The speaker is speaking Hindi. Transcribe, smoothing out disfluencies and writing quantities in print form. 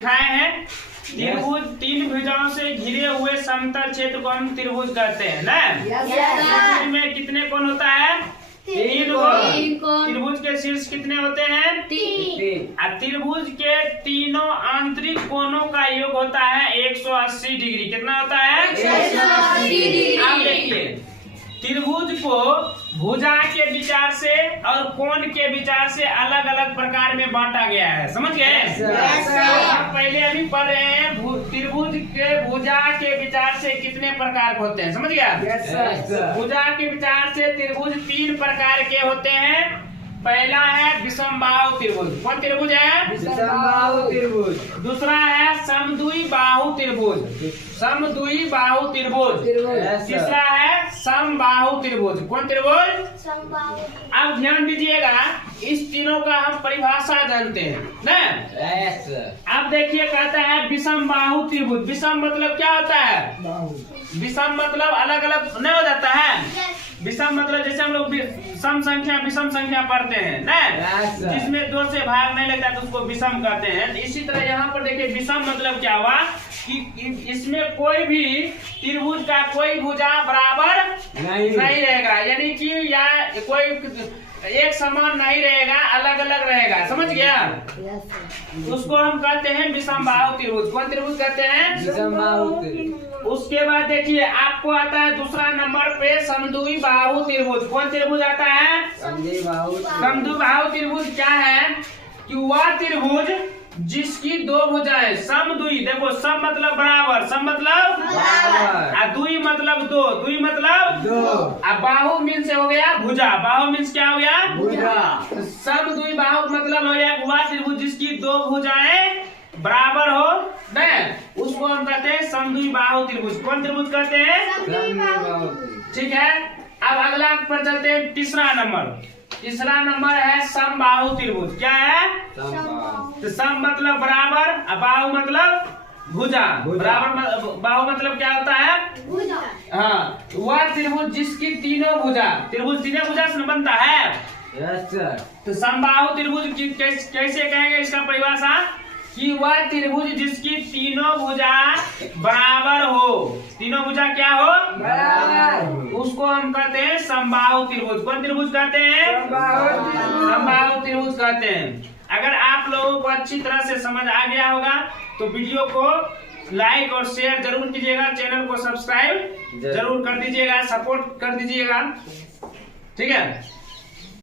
दिखाए हैं त्रिभुज तीन भुजाओं से घिरे हुए समतल क्षेत्र को हम त्रिभुज कहते हैं ना। त्रिभुज में कितने कोण होता है? तीन कोण। त्रिभुज के शीर्ष कितने होते हैं? तीन। त्रिभुज के तीनों आंतरिक कोणों का योग होता है 180 डिग्री। कितना होता है? 180 डिग्री। आप देखिए त्रिभुज को भुजा के विचार से और कोण के विचार से अलग अलग प्रकार में बांटा गया है। समझ गए? आप पहले अभी पढ़ रहे हैं त्रिभुज के भुजा के विचार से कितने प्रकार होते हैं। समझ गया? भुजा के विचार से त्रिभुज तीन प्रकार के होते हैं। पहला है विषमबाहु त्रिभुज। कौन त्रिभुज है? विषमबाहु त्रिभुज। दूसरा है समद्विबाहु त्रिभुज। समद्विबाहु त्रिभुज। तीसरा है समबाहु त्रिभुज। कौन त्रिभुज? समबाहु। अब ध्यान दीजिएगा, इस तीनों का हम परिभाषा जानते हैं ना। अब देखिए कहता है विषमबाहु त्रिभुज। विषम मतलब क्या होता है? विषम मतलब अलग अलग नहीं हो जाता है। विषम मतलब जैसे हम लोग सम संख्या विषम संख्या पढ़ते हैं ना, जिसमें दो से भाग नहीं लगता तो उसको विषम कहते हैं। इसी तरह यहाँ पर देखिए विषम मतलब क्या हुआ कि इसमें कोई भी त्रिभुज का कोई भुजा बराबर नहीं रहेगा, यानी कि या कोई एक समान नहीं रहेगा, अलग अलग रहेगा। समझ गया? उसको हम कहते हैं विषमबाहु त्रिभुज। कौन त्रिभुज कहते हैं? विषमबाहु त्रिभुज। उसके बाद देखिए आपको आता है दूसरा नंबर पे समद्विबाहु त्रिभुज। कौन त्रिभुज आता है? समद्विबाहु त्रिभुज क्या है कि वह त्रिभुज जिसकी दो भुजाएं समद्वि, देखो सम मतलब बराबर, सम मतलब बराबर, द्वि मतलब दो, द्वि मतलब दो, अब बाहु मीन से हो गया भुजा। बाहु मीन्स क्या हो गया? भुजा। समद्विबाहु मतलब हो गया वह त्रिभुज जिसकी दो भुजाएं बराबर हो न, उसको हम कहते हैं समद्विबाहु त्रिभुज। कौन त्रिभुज कहते हैं? ठीक है। अब अगला पर चलते हैं तीसरा नंबर। तीसरा नंबर है समबाहु त्रिभुज। क्या है? तो सम मतलब बराबर, बाहु मतलब भुजा। बराबर बाहु मतलब क्या होता है? भुजा। हाँ, वह त्रिभुज जिसकी तीनों भुजा, त्रिभुज तीनों भुजा से बनता है। तो समबाहु त्रिभुज कैसे कहेंगे इसका परिभाषा कि वह त्रिभुज जिसकी तीनों भुजा बराबर हो। तीनों भुजा क्या हो? बराबर। उसको हम कहते हैं समबाहु त्रिभुज। कौन त्रिभुज कहते हैं? समबाहु त्रिभुज कहते हैं। अगर आप लोगों को अच्छी तरह से समझ आ गया होगा तो वीडियो को लाइक और शेयर जरूर कीजिएगा, चैनल को सब्सक्राइब जरूर कर दीजिएगा, सपोर्ट कर दीजिएगा। ठीक है।